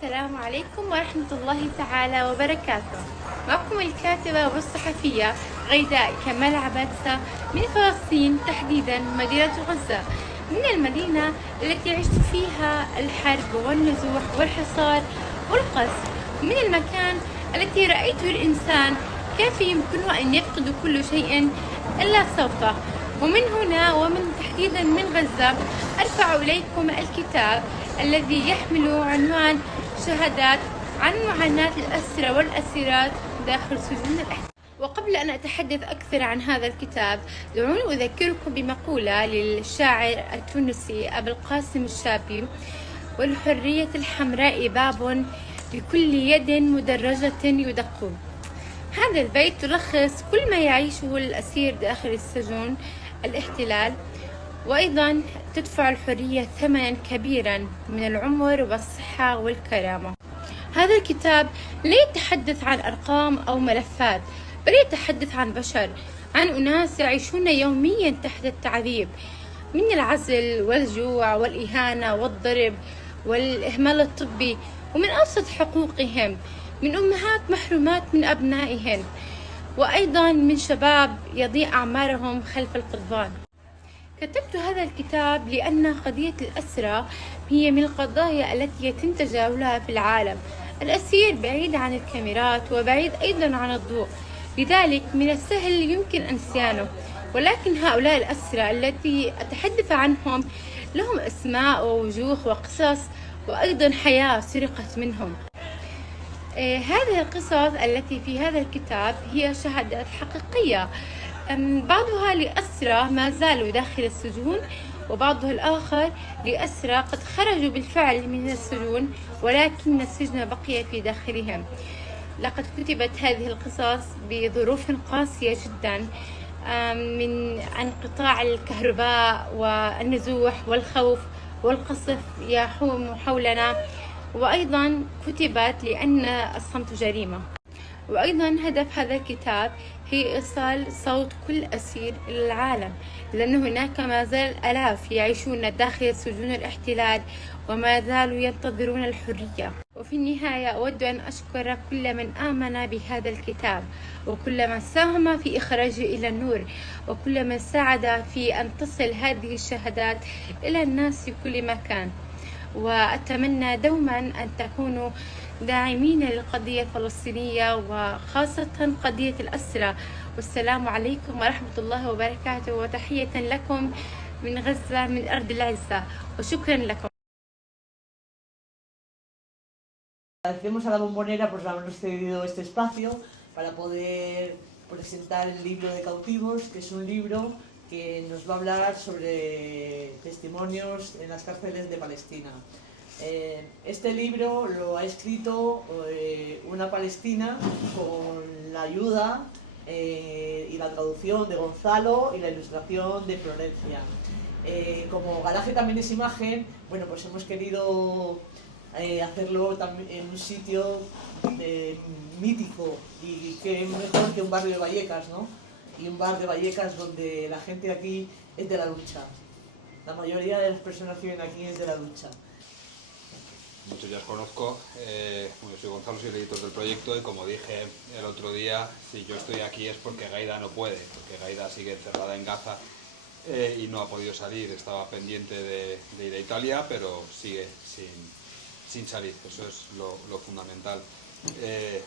السلام عليكم ورحمة الله تعالى وبركاته. معكم الكاتبة والصحفية غيداء كمال عبادسة من فلسطين، تحديدا مدينة غزة، من المدينة التي عشت فيها الحرب والنزوح والحصار والقصف، من المكان التي رأيته الإنسان كيف يمكنه أن يفقد كل شيء إلا صوته. ومن هنا ومن تحديدا من غزة أرفع إليكم الكتاب الذي يحمل عنوان شهادات عن معاناة الأسرى والأسيرات داخل سجون الاحتلال. وقبل أن أتحدث أكثر عن هذا الكتاب، دعوني أذكركم بمقولة للشاعر التونسي أبو القاسم الشابي: والحرية الحمراء باب بكل يد مدرجة يدق. هذا البيت يلخص كل ما يعيشه الأسير داخل السجون الاحتلال، وأيضا تدفع الحرية ثمنا كبيرا من العمر والصحة والكرامة. هذا الكتاب لا يتحدث عن أرقام أو ملفات، بل يتحدث عن بشر، عن أناس يعيشون يوميا تحت التعذيب، من العزل والجوع والإهانة والضرب والإهمال الطبي، ومن أبسط حقوقهم، من أمهات محرومات من أبنائهن، وأيضا من شباب يضيع أعمارهم خلف القضبان. كتبت هذا الكتاب لأن قضية الأسرى هي من القضايا التي يتم تجاهلها في العالم. الأسير بعيد عن الكاميرات وبعيد أيضا عن الضوء، لذلك من السهل يمكن أنسيانه، ولكن هؤلاء الأسرى التي أتحدث عنهم لهم أسماء ووجوه وقصص، وأيضا حياة سرقت منهم. هذه القصص التي في هذا الكتاب هي شهادات حقيقية، بعضها لأسرى ما زالوا داخل السجون، وبعضها الآخر لأسرى قد خرجوا بالفعل من السجون ولكن السجن بقي في داخلهم. لقد كتبت هذه القصص بظروف قاسية جدا، من انقطاع الكهرباء والنزوح والخوف والقصف يحوم حولنا، وأيضا كتبت لأن الصمت جريمة. وأيضا هدف هذا الكتاب هي إيصال صوت كل أسير إلى العالم، لأن هناك ما زال آلاف يعيشون داخل سجون الاحتلال وما زالوا ينتظرون الحرية. وفي النهاية أود أن أشكر كل من آمن بهذا الكتاب، وكل من ساهم في إخراجه إلى النور، وكل من ساعد في أن تصل هذه الشهادات إلى الناس في كل مكان. وأتمنى دوما أن تكونوا داعمين للقضية الفلسطينية، وخاصة قضية الأسرى. والسلام عليكم ورحمة الله وبركاته، وتحية لكم من غزة، من أرض العزة، وشكرا لكم. Agradecemos a la Bombonera por habernos cedido este espacio para poder presentar el libro de Cautivos, que es un libro que nos va a hablar sobre testimonios en las cárceles de Palestina. Este libro lo ha escrito una palestina con la ayuda y la traducción de Gonzalo y la ilustración de Florencia. Como Garaje también es imagen, bueno, pues hemos querido hacerlo en un sitio mítico, y qué mejor que un barrio de Vallecas, ¿no? Y un bar de Vallecas donde la gente aquí es de la lucha. La mayoría de las personas que viven aquí es de la lucha. Muchos ya os conozco, bueno, soy Gonzalo, soy el editor del proyecto, y como dije el otro día, si yo estoy aquí es porque Gaida no puede, porque Gaida sigue encerrada en Gaza y no ha podido salir. Estaba pendiente de ir a Italia, pero sigue sin salir. Eso es lo fundamental.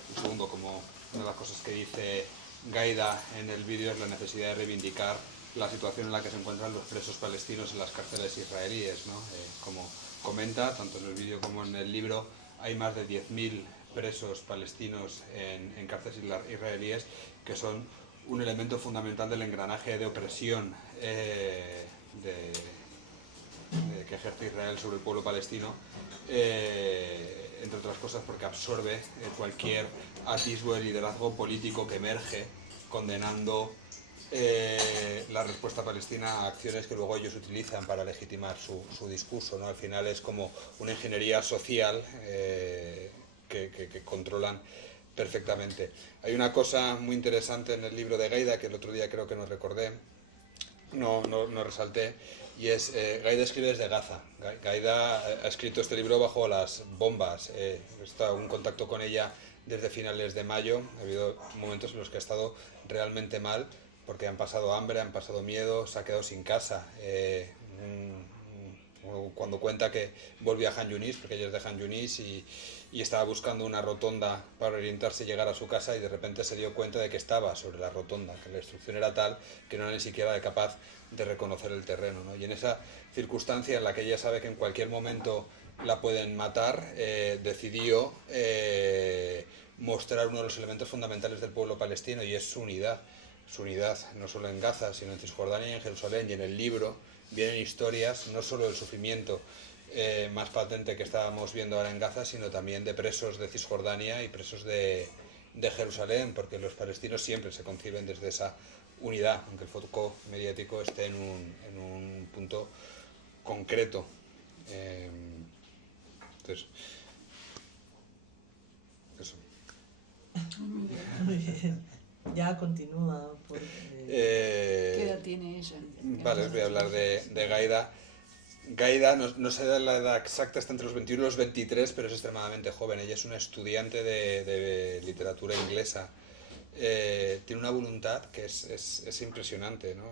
Un segundo, como una de las cosas que dice Gaida en el vídeo es la necesidad de reivindicar la situación en la que se encuentran los presos palestinos en las cárceles israelíes, ¿no? Como comenta, tanto en el vídeo como en el libro, hay más de 10.000 presos palestinos en cárceles israelíes, que son un elemento fundamental del engranaje de opresión que ejerce Israel sobre el pueblo palestino, entre otras cosas porque absorbe cualquier atisbo de liderazgo político que emerge condenando la respuesta palestina a acciones que luego ellos utilizan para legitimar su discurso, ¿no? Al final es como una ingeniería social que controlan perfectamente. Hay una cosa muy interesante en el libro de Gaida que el otro día creo que no recordé, no resalté, y es Gaida escribe desde Gaza. Gaida ha escrito este libro bajo las bombas. He estado en contacto con ella desde finales de mayo. Ha habido momentos en los que ha estado realmente mal porque han pasado hambre, han pasado miedo, se ha quedado sin casa. Cuando cuenta que volvió a Han Yunis, porque ella es de Han Yunis, y estaba buscando una rotonda para orientarse y llegar a su casa, y de repente se dio cuenta de que estaba sobre la rotonda, que la instrucción era tal que no era ni siquiera capaz de reconocer el terreno, ¿no? Y en esa circunstancia en la que ella sabe que en cualquier momento la pueden matar, decidió mostrar uno de los elementos fundamentales del pueblo palestino, y es su unidad. Su unidad, no solo en Gaza, sino en Cisjordania y en Jerusalén. Y en el libro vienen historias no solo del sufrimiento más patente que estábamos viendo ahora en Gaza, sino también de presos de Cisjordania y presos de Jerusalén, porque los palestinos siempre se conciben desde esa unidad, aunque el foco mediático esté en un punto concreto. Entonces, eso. Muy bien. Ya continúa. ¿Qué edad tiene ella? Vale, os voy a hablar de Gaida. Gaida, no sé la edad exacta, está entre los 21 y los 23, pero es extremadamente joven. Ella es una estudiante de literatura inglesa. Tiene una voluntad que es impresionante, ¿no?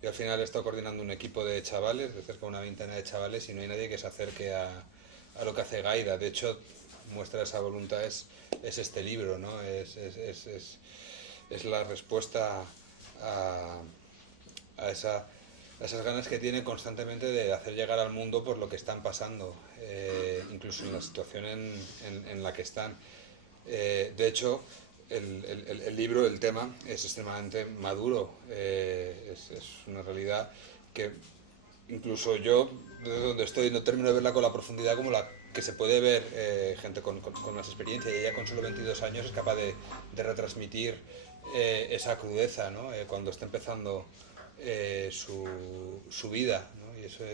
Yo al final he estado coordinando un equipo de chavales, de cerca de una veintena de chavales, y no hay nadie que se acerque a lo que hace Gaida. De hecho, muestra esa voluntad es este libro, ¿no? Es la respuesta a esas ganas que tiene constantemente de hacer llegar al mundo por lo que están pasando, incluso en la situación en la que están. De hecho, el libro, el tema, es extremadamente maduro. Es una realidad que incluso yo, desde donde estoy, no termino de verla con la profundidad como la que se puede ver gente con más experiencia, y ella con solo 22 años es capaz de retransmitir esa crudeza, ¿no? Cuando está empezando su vida, ¿no? Y eso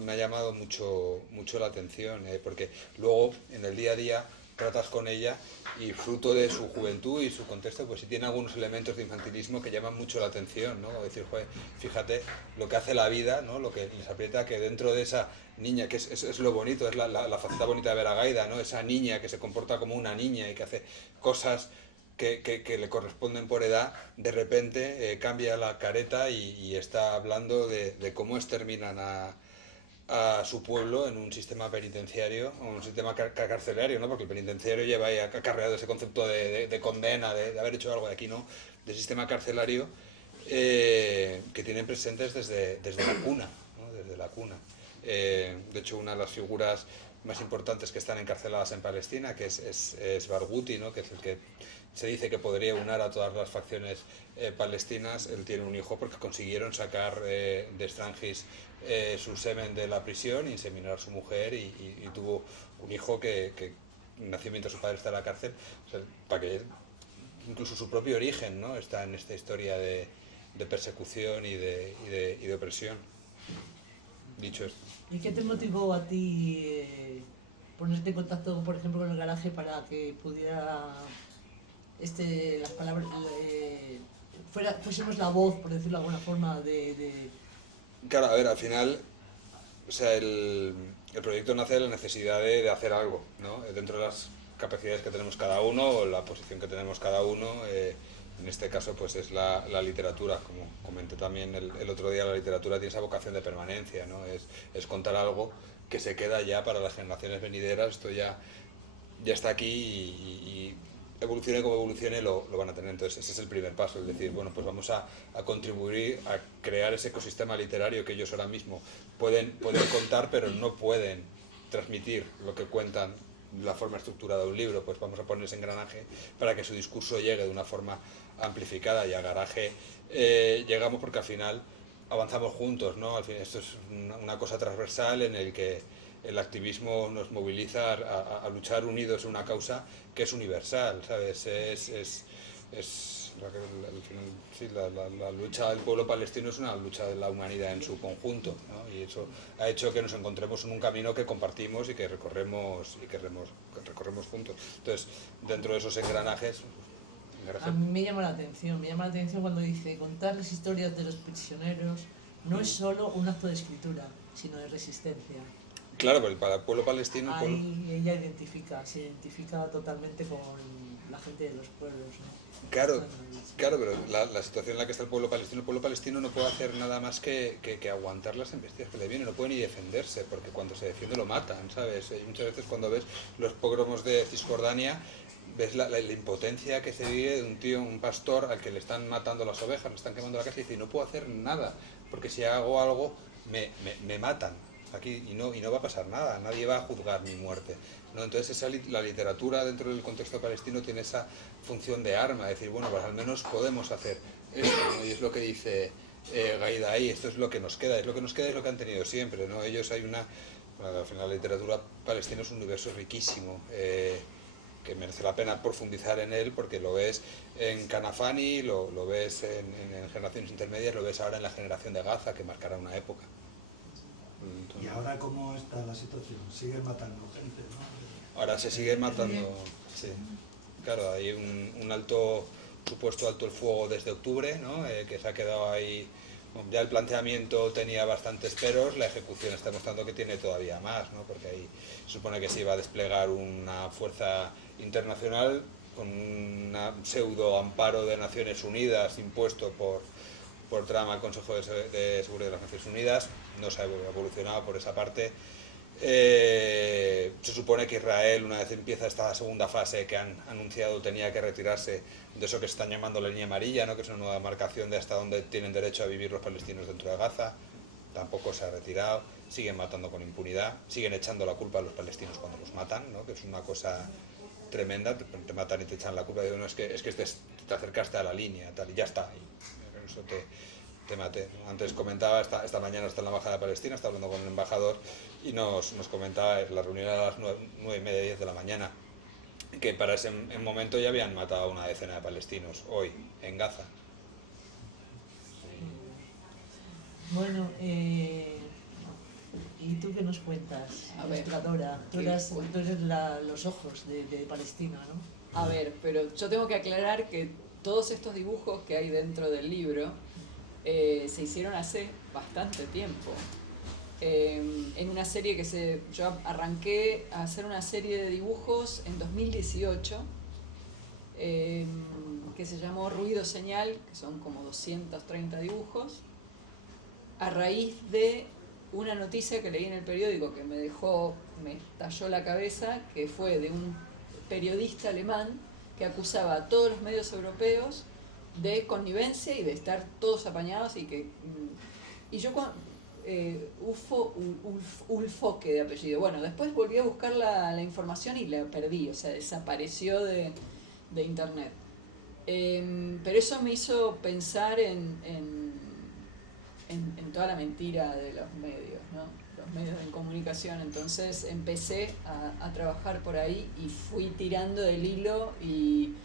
me ha llamado mucho la atención, porque luego en el día a día tratas con ella y fruto de su juventud y su contexto, pues sí tiene algunos elementos de infantilismo que llaman mucho la atención, ¿no? O decir, joder, fíjate lo que hace la vida, ¿no? Lo que les aprieta, que dentro de esa niña, que es lo bonito, es la faceta bonita de ver a Gaida, ¿no? Esa niña que se comporta como una niña y que hace cosas que le corresponden por edad, de repente cambia la careta y está hablando de cómo exterminan a su pueblo en un sistema penitenciario, o un sistema carcelario, ¿no? Porque el penitenciario lleva ahí acarreado ese concepto de condena, de haber hecho algo de aquí, ¿no? De sistema carcelario que tienen presentes desde la cuna, ¿no? Desde la cuna. De hecho, una de las figuras más importantes que están encarceladas en Palestina, que es Barghouti, ¿no? Que es el que se dice que podría unir a todas las facciones palestinas. Él tiene un hijo porque consiguieron sacar de Strangis su semen de la prisión, inseminar a su mujer, y tuvo un hijo que nació mientras su padre está en la cárcel. O sea, para que incluso su propio origen, ¿no? Está en esta historia de persecución y de opresión. Dicho esto. ¿Y qué te motivó a ti ponerte en contacto, por ejemplo, con el garaje para que pudiera las palabras fuésemos la voz, por decirlo de alguna forma, Claro, a ver, al final, o sea, el proyecto nace de la necesidad de hacer algo, ¿no? Dentro de las capacidades que tenemos cada uno, o la posición que tenemos cada uno, en este caso pues es la literatura. Como comenté también el otro día, la literatura tiene esa vocación de permanencia, ¿no? Es contar algo que se queda ya para las generaciones venideras. Esto ya está aquí, y evolucione como evolucione lo van a tener. Entonces ese es el primer paso, es decir, bueno, pues vamos a contribuir a crear ese ecosistema literario que ellos ahora mismo pueden contar, pero no pueden transmitir lo que cuentan, la forma estructurada de un libro. Pues vamos a poner ese engranaje para que su discurso llegue de una forma amplificada, y a Garaje llegamos porque al final avanzamos juntos, ¿no? Al fin, esto es una cosa transversal en el que el activismo nos moviliza a luchar unidos en una causa que es universal, ¿sabes? La lucha del pueblo palestino es una lucha de la humanidad en su conjunto, ¿no? Y eso ha hecho que nos encontremos en un camino que compartimos y que recorremos juntos. Entonces, dentro de esos engranajes... A mí me llama la atención cuando dice contar las historias de los prisioneros no es solo un acto de escritura, sino de resistencia. Claro, pero para el pueblo palestino... Ahí ella se identifica totalmente con la gente de los pueblos, ¿no? Claro, pero la situación en la que está el pueblo palestino no puede hacer nada más que aguantar las embestidas que le vienen, no puede ni defenderse, porque cuando se defiende lo matan, ¿sabes? Y muchas veces cuando ves los pogromos de Cisjordania, ves la impotencia que se vive de un tío, un pastor, al que le están matando las ovejas, le están quemando la casa, y dice, no puedo hacer nada, porque si hago algo, me matan. Aquí y no va a pasar nada, nadie va a juzgar mi muerte, ¿no? Entonces la literatura dentro del contexto palestino tiene esa función de arma, de decir, bueno, pues al menos podemos hacer esto, ¿no? Y es lo que dice Gaida ahí, esto es lo que nos queda, es lo que han tenido siempre, ¿no? Ellos bueno, al final la literatura palestina es un universo riquísimo, que merece la pena profundizar en él, porque lo ves en Kanafani, lo ves en generaciones intermedias, lo ves ahora en la generación de Gaza, que marcará una época. ¿Y ahora cómo está la situación? ¿Siguen matando gente, no? Ahora se sigue matando, sí. Claro, hay un supuesto alto el fuego desde octubre, ¿no? Que se ha quedado ahí. Ya el planteamiento tenía bastantes peros, la ejecución está mostrando que tiene todavía más, ¿no? Porque ahí se supone que se iba a desplegar una fuerza internacional con un pseudo amparo de Naciones Unidas impuesto por Trump al Consejo de Seguridad de las Naciones Unidas. No se ha evolucionado por esa parte. Se supone que Israel, una vez empieza esta segunda fase que han anunciado, tenía que retirarse de eso que se están llamando la línea amarilla, ¿no? Que es una nueva marcación de hasta dónde tienen derecho a vivir los palestinos dentro de Gaza. Tampoco se ha retirado, siguen matando con impunidad, siguen echando la culpa a los palestinos cuando los matan, ¿no? Que es una cosa tremenda, te matan y te echan la culpa. Digo, no, es que te acercaste a la línea, tal, y ya está. Y eso te maté. Antes comentaba, esta mañana está en la Embajada Palestina, está hablando con el embajador y nos comentaba, la reunión era a las 9:30, 10 de la mañana, que para ese momento ya habían matado a una decena de palestinos, hoy, en Gaza. Bueno, ¿y tú qué nos cuentas, ilustradora? Tú eres los ojos de Palestina, ¿no? A ver, pero yo tengo que aclarar que todos estos dibujos que hay dentro del libro se hicieron hace bastante tiempo. En una serie yo arranqué a hacer una serie de dibujos en 2018 que se llamó Ruido Señal, que son como 230 dibujos, a raíz de una noticia que leí en el periódico que me estalló la cabeza, que fue de un periodista alemán que acusaba a todos los medios europeos de connivencia y de estar todos apañados y yo Ulfoque de apellido. Bueno, después volví a buscar la información y la perdí, o sea, desapareció de internet. Pero eso me hizo pensar en toda la mentira de los medios, ¿no? Los medios de comunicación. Entonces empecé a trabajar por ahí y fui tirando del hilo y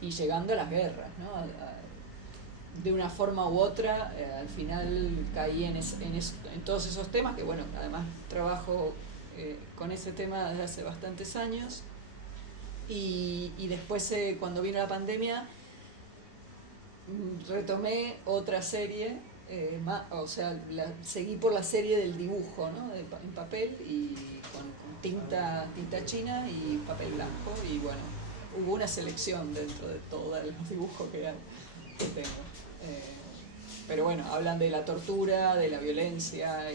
llegando a las guerras, ¿no? De una forma u otra, al final caí en todos esos temas, que bueno, además trabajo con ese tema desde hace bastantes años, y después cuando vino la pandemia retomé otra serie, seguí por la serie del dibujo, ¿no? En papel y con tinta china y papel blanco, y bueno, hubo una selección dentro de todos los dibujos que tengo. Pero bueno, hablan de la tortura, de la violencia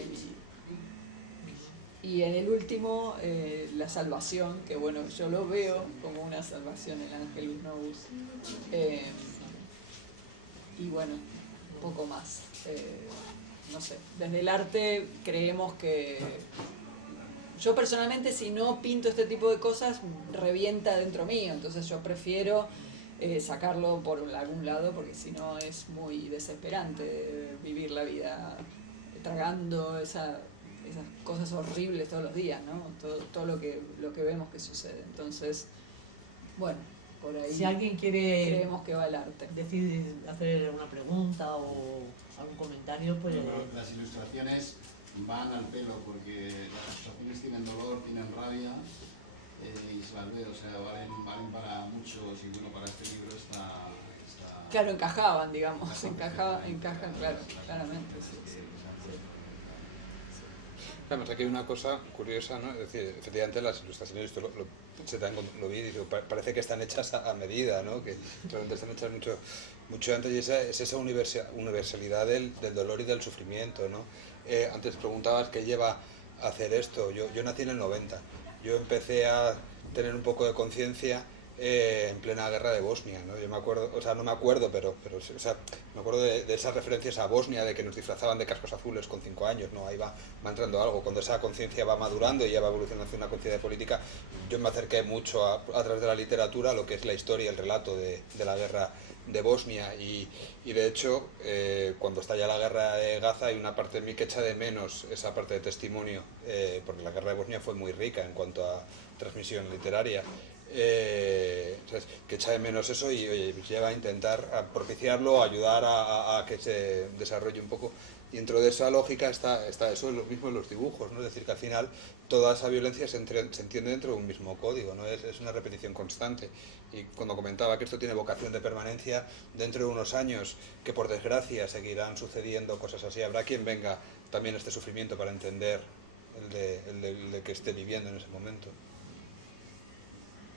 y en el último la salvación, que bueno, yo lo veo como una salvación, el Angelus Novus, y bueno, un poco más, no sé, desde el arte creemos que yo personalmente, si no pinto este tipo de cosas, revienta dentro mío, entonces yo prefiero sacarlo por algún lado, porque si no es muy desesperante vivir la vida tragando esas cosas horribles todos los días, ¿no? Todo lo que vemos que sucede. Entonces, bueno, por ahí si alguien quiere creemos que va el arte. Hacer una pregunta o algún comentario, pues... Las ilustraciones van al pelo, porque las ilustraciones tienen dolor, tienen rabia, y se las veo, o sea, valen para muchos, y bueno, para este libro está... Claro, encajaban, digamos, encajan, claro, claramente, sí. Además, aquí hay una cosa curiosa, ¿no? Es decir, efectivamente las ilustraciones, esto lo vi y digo, parece que están hechas a medida, ¿no? Que realmente están hechas mucho antes, y es esa universalidad del dolor y del sufrimiento, ¿no? Antes preguntabas qué lleva a hacer esto. Yo nací en el 90. Yo empecé a tener un poco de conciencia en plena guerra de Bosnia, ¿no? Yo me acuerdo, o sea, no me acuerdo, pero o sea, me acuerdo de esas referencias a Bosnia, de que nos disfrazaban de cascos azules con 5 años, ¿no? Ahí va entrando algo. Cuando esa conciencia va madurando y ya va evolucionando hacia una conciencia política, yo me acerqué mucho a través de la literatura a lo que es la historia, el relato de la guerra de Bosnia, y de hecho cuando estalla la guerra de Gaza hay una parte de mí que echa de menos esa parte de testimonio, porque la guerra de Bosnia fue muy rica en cuanto a transmisión literaria. Entonces, que echa de menos eso y oye, lleva a intentar a propiciarlo, ayudar a que se desarrolle un poco. Y dentro de esa lógica está eso, lo mismo en los dibujos, ¿no? Es decir, que al final toda esa violencia se entiende dentro de un mismo código, ¿no? Es una repetición constante. Y cuando comentaba que esto tiene vocación de permanencia, dentro de unos años, que por desgracia seguirán sucediendo cosas así, habrá quien venga también este sufrimiento para entender el de que esté viviendo en ese momento.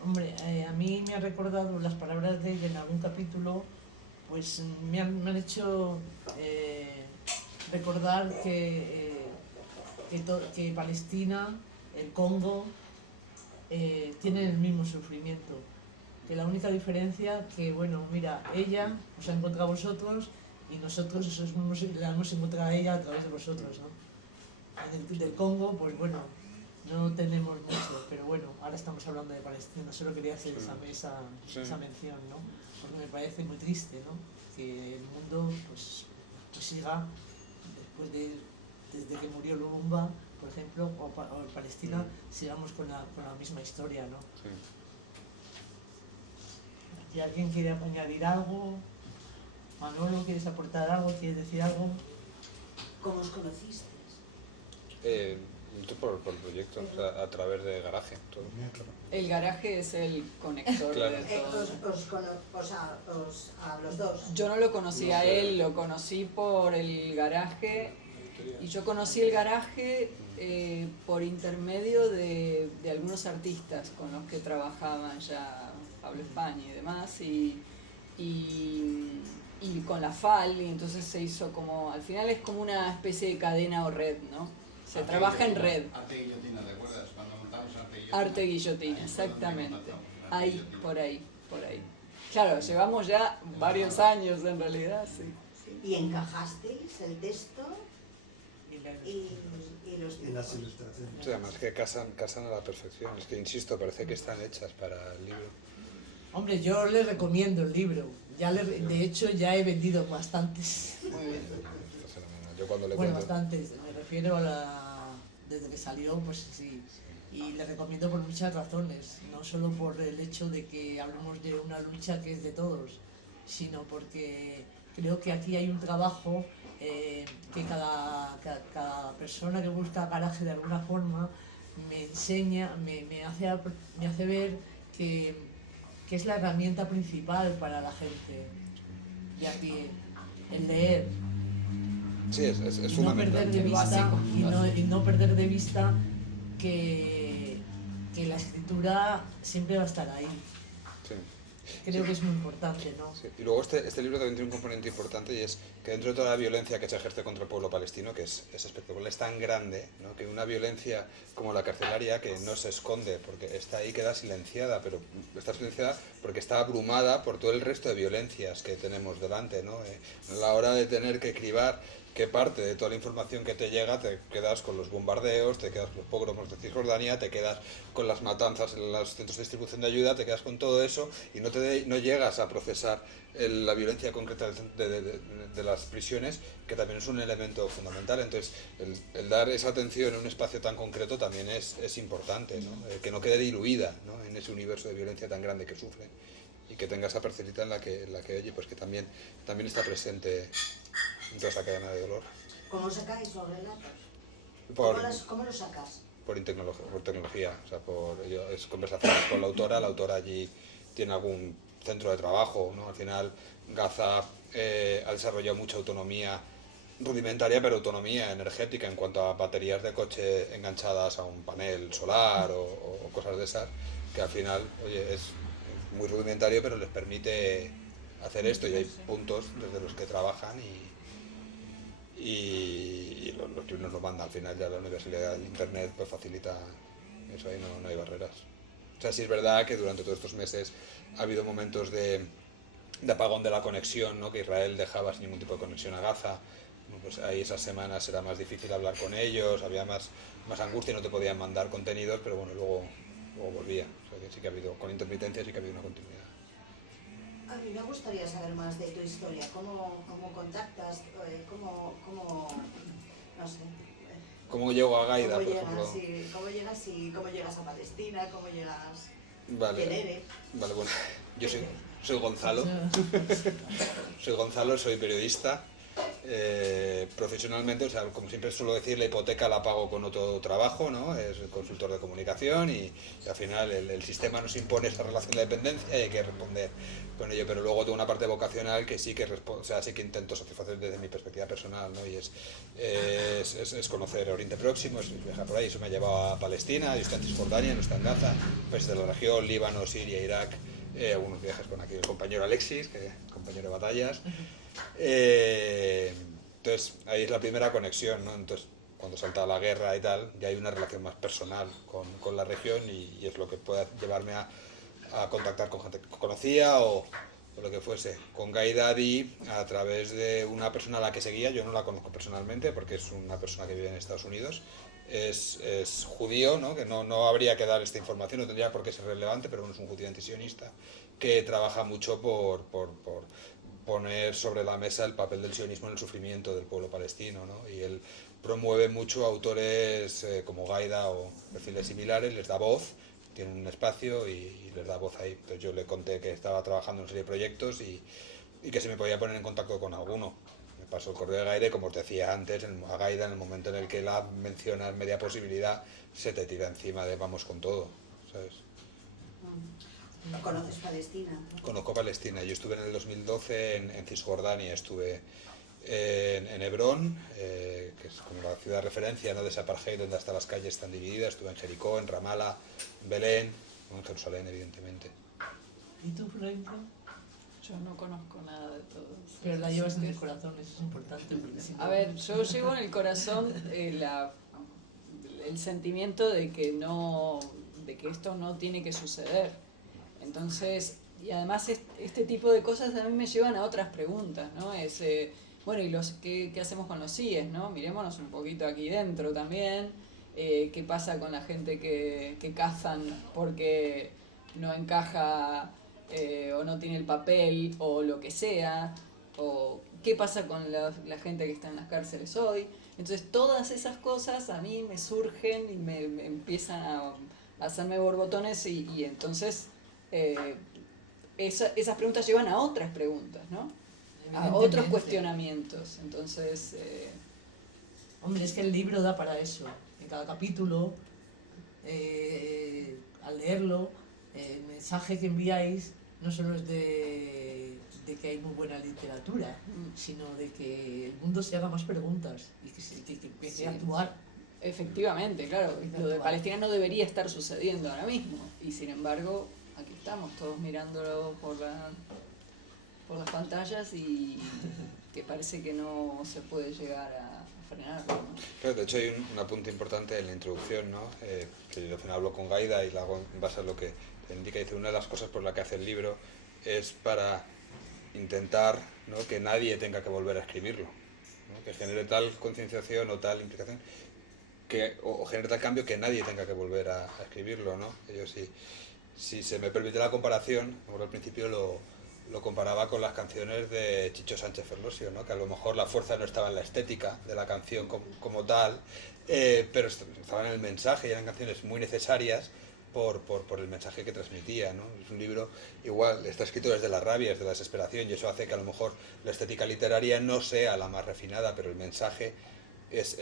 Hombre, a mí me ha recordado las palabras de ella en algún capítulo, pues me han hecho recordar que Palestina, el Congo, tienen el mismo sufrimiento. Que la única diferencia que, bueno, mira, ella os ha encontrado a vosotros y nosotros la hemos encontrado a ella a través de vosotros, ¿no? En el del Congo, pues bueno, no tenemos mucho, pero bueno, ahora estamos hablando de Palestina, solo quería hacer esa mención, ¿no? Porque me parece muy triste, ¿no? Que el mundo pues siga, desde que murió Lumumba, por ejemplo, o Palestina, sigamos con la misma historia, ¿no? Sí. ¿Y alguien quiere añadir algo? Manolo, ¿quieres aportar algo? ¿Quieres decir algo? ¿Cómo os conocisteis? Por el proyecto, o sea, a través de Garaje. Todo. El Garaje es el conector Claro. de todo. A los dos. Yo no lo conocí a él, lo conocí por el Garaje, y yo conocí el Garaje por intermedio de algunos artistas con los que trabajaban ya, Pablo España y demás, y con la FAL, y entonces se hizo como, al final es como una especie de cadena o red, ¿no? Se trabaja en red. Arte Guillotina, ¿te acuerdas? Cuando montamos Arte Guillotina. Arte Guillotina, exactamente. Ahí, por ahí. Claro, llevamos ya varios años en realidad, sí. Y encajasteis el texto y los Y las dibujos. ilustraciones. Sí, además que casan a la perfección. Es que, insisto, parece que están hechas para el libro. Hombre, yo les recomiendo el libro. De hecho, ya he vendido bastantes. Muy bien. Está fenomenal. Yo cuando le Bueno, cuento... bastantes. Me refiero desde que salió, pues sí. Y le recomiendo por muchas razones. No solo por el hecho de que hablemos de una lucha que es de todos, sino porque creo que aquí hay un trabajo que cada persona que busca Garaje de alguna forma me enseña, me hace ver que es la herramienta principal para la gente de a pie, el leer. Sí, es Y no fundamental. perder de vista, y no perder de vista que la escritura siempre va a estar ahí. Sí. Creo que es muy importante, ¿no? Sí. Y luego este libro también tiene un componente importante, y es que dentro de toda la violencia que se ejerce contra el pueblo palestino, que es espectacular, es tan grande, ¿no? Que una violencia como la carcelaria, que no se esconde porque está ahí, queda silenciada, pero está silenciada porque está abrumada por todo el resto de violencias que tenemos delante, ¿no? A la hora de tener que cribar qué parte de toda la información que te llega, te quedas con los bombardeos, te quedas con los pogromos de Cisjordania, te quedas con las matanzas en los centros de distribución de ayuda, te quedas con todo eso y no llegas a procesar la violencia concreta de las prisiones, que también es un elemento fundamental. Entonces, el dar esa atención en un espacio tan concreto también es importante, ¿no? Que no quede diluida, ¿no? En ese universo de violencia tan grande que sufren, y que tenga esa parcelita en la que oye, pues que también está presente en toda esa cadena de dolor. ¿Cómo sacáis los relatos? ¿Cómo los sacas? Por tecnología, o sea, es conversaciones con la autora allí tiene algún centro de trabajo, ¿no? Al final Gaza ha desarrollado mucha autonomía rudimentaria, pero autonomía energética en cuanto a baterías de coche enganchadas a un panel solar o cosas de esas, que al final, oye, es muy rudimentario, pero les permite hacer esto, y hay puntos desde los que trabajan y los que nos lo manda al final. Ya la universalidad del internet pues facilita eso, ahí no hay barreras. O sea, sí es verdad que durante todos estos meses ha habido momentos de apagón de la conexión, ¿no? Que Israel dejaba sin ningún tipo de conexión a Gaza. Bueno, pues ahí esas semanas era más difícil hablar con ellos, había más angustia, no te podían mandar contenidos, pero bueno, luego volvía. O sea que sí que ha habido, con intermitencia sí que ha habido una continuidad. A mí me gustaría saber más de tu historia, cómo contactas, no sé. ¿Cómo llego a Gaida, por ejemplo? Sí, cómo llegas a Palestina, cómo llegas... Vale. ¿Quién eres? Vale, bueno, yo soy Gonzalo. Soy Gonzalo, soy periodista. Profesionalmente, o sea, como siempre suelo decir, la hipoteca la pago con otro trabajo, ¿no? Es consultor de comunicación y al final el sistema nos impone esta relación de dependencia y hay que responder con ello, pero luego tengo una parte vocacional que sí que sí que intento satisfacer desde mi perspectiva personal, ¿no? Y es conocer Oriente Próximo, es viajar por ahí. Eso me ha llevado a Palestina, yo estoy en Cisjordania, no estoy en Gaza, países de la región, Líbano, Siria, Irak, algunos viajes con aquí el compañero Alexis, que compañero de batallas. Entonces ahí es la primera conexión, ¿no? Entonces cuando salta la guerra y tal, ya hay una relación más personal con la región y es lo que puede llevarme a contactar con gente que conocía o lo que fuese. Con Gaidadi, a través de una persona a la que seguía, yo no la conozco personalmente porque es una persona que vive en Estados Unidos, es judío, ¿no? Que no habría que dar esta información, no tendría por qué ser relevante, pero bueno, es un judío antisionista que trabaja mucho por poner sobre la mesa el papel del sionismo en el sufrimiento del pueblo palestino, ¿no? Y él promueve mucho a autores como Gaida o perfiles similares, les da voz, tiene un espacio y les da voz ahí. Entonces yo le conté que estaba trabajando en una serie de proyectos y que se me podía poner en contacto con alguno. Me pasó el correo de Gaida y, como te decía antes, a Gaida, en el momento en el que la mencionas media posibilidad, se te tira encima de vamos con todo, ¿sabes? ¿Conoces Palestina? Conozco Palestina. Yo estuve en el 2012 en Cisjordania, estuve en Hebrón, que es como la ciudad de referencia, ¿no? De ese apartheid, donde hasta las calles están divididas. Estuve en Jericó, en Ramallah, en Belén, en Jerusalén, evidentemente. ¿Y tú, Florencia? Yo no conozco nada de todo. Pero la llevas en el corazón, eso es importante. Porque si no... A ver, yo llevo en el corazón el sentimiento de que esto no tiene que suceder. Entonces, y además este tipo de cosas a mí me llevan a otras preguntas, ¿no? Bueno, ¿y qué hacemos con los CIES, no? Mirémonos un poquito aquí dentro también. ¿Qué pasa con la gente que cazan porque no encaja o no tiene el papel o lo que sea? ¿O qué pasa con la gente que está en las cárceles hoy? Entonces, todas esas cosas a mí me surgen y me empiezan a hacerme borbotones y entonces... esas preguntas llevan a otras preguntas, ¿no? A otros cuestionamientos. Entonces, hombre, es que el libro da para eso. En cada capítulo, al leerlo, el mensaje que enviáis no solo es de que hay muy buena literatura, sino de que el mundo se haga más preguntas y que empiece a actuar. Efectivamente, claro. Lo de Palestina no debería estar sucediendo ahora mismo. Y sin embargo, aquí estamos todos mirándolo por las pantallas y que parece que no se puede llegar a frenarlo, ¿no? Claro, de hecho hay un apunte importante en la introducción, ¿no? Que yo al final hablo con Gaida y la hago en base a lo que te indica. Dice, una de las cosas por las que hace el libro es para intentar, ¿no? Que nadie tenga que volver a escribirlo, ¿no? Que genere tal concienciación o tal implicación o genere tal cambio que nadie tenga que volver a escribirlo, ¿no? Yo si se me permite la comparación, como al principio lo comparaba con las canciones de Chicho Sánchez Ferlosio, ¿no? Que a lo mejor la fuerza no estaba en la estética de la canción como tal, pero estaba en el mensaje y eran canciones muy necesarias por el mensaje que transmitía, ¿no? Es un libro, igual, está escrito desde la rabia, desde la desesperación, y eso hace que a lo mejor la estética literaria no sea la más refinada, pero el mensaje es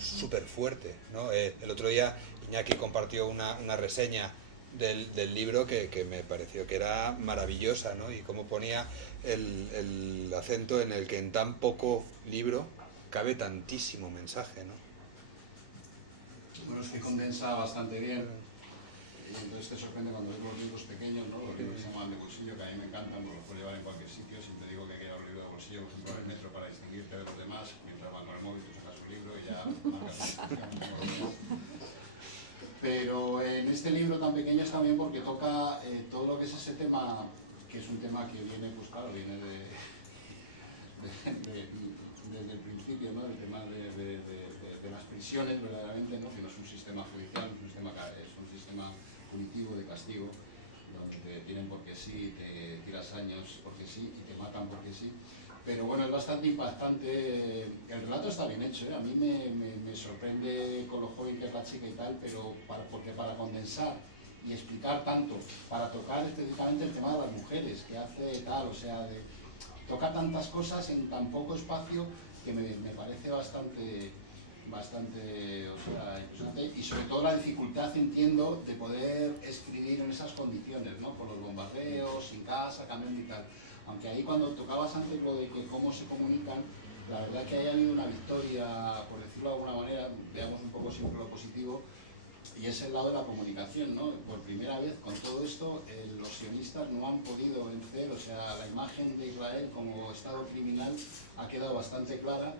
súper fuerte, ¿no? El otro día Iñaki compartió una reseña del libro que me pareció que era maravillosa, ¿no? Y cómo ponía el acento en el que en tan poco libro cabe tantísimo mensaje, ¿no? Bueno, es que condensa bastante bien. Y entonces te sorprende cuando ves los libros pequeños, ¿no? Los libros que se llaman de bolsillo, que a mí me encantan, los puedes llevar en cualquier sitio. Siempre digo que hay que llevar un libro de bolsillo, por ejemplo, en el metro, para distinguirte de los demás. Mientras vas con el móvil, tú sacas un libro y ya marcas la dirección. Pero en este libro tan pequeño está bien porque toca todo lo que es ese tema, que es un tema que viene, pues claro, viene desde el principio, ¿no? El tema de las prisiones, verdaderamente, ¿no? Que no es un sistema judicial, es un sistema punitivo de castigo, donde te detienen porque sí, te tiras años porque sí y te matan porque sí. Pero bueno, es bastante impactante. El relato está bien hecho, ¿eh? A mí me sorprende con lo joven que es la chica y tal, pero porque para condensar y explicar tanto, para tocar específicamente el tema de las mujeres, que hace tal, o sea, toca tantas cosas en tan poco espacio que me parece bastante, o sea, impresionante, y sobre todo la dificultad, entiendo, de poder escribir en esas condiciones, ¿no? Con los bombardeos, sin casa, camión y tal. Aunque ahí cuando tocabas antes lo de que cómo se comunican, la verdad que haya habido una victoria, por decirlo de alguna manera, veamos un poco siempre lo positivo, y es el lado de la comunicación, ¿no? Por primera vez con todo esto, los sionistas no han podido vencer, o sea, la imagen de Israel como Estado criminal ha quedado bastante clara,